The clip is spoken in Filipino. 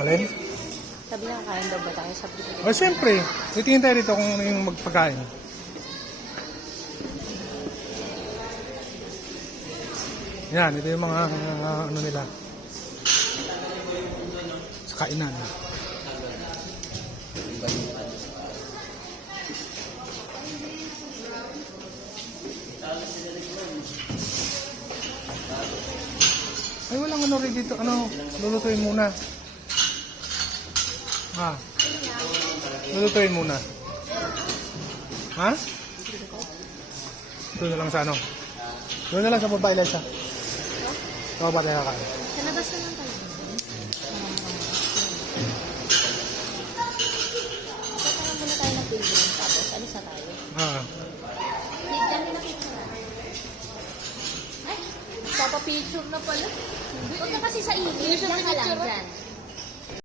Alin? Sabi niya, kain daw ba tayo? Sabi ko, O, siyempre. Titingin tayo dito kung ano yung magpagkain. Yan, ito yung mga ano nila. Sa kainan. Ay, walang ano rin dito. Ano, lulutuin muna. Ha? Lulutuin muna. Ha? Doon na lang sa ano? Doon na lang sa babae, Liza. Sa babae na kakain. sa labas na lang tayo. Tatawa muna tayo ng building, tapos alis na tayo. Ah. Hindi kami nakikita. Ay, papapicture na pala. Huwag ka kasi sa init. Diyan ka lang dyan.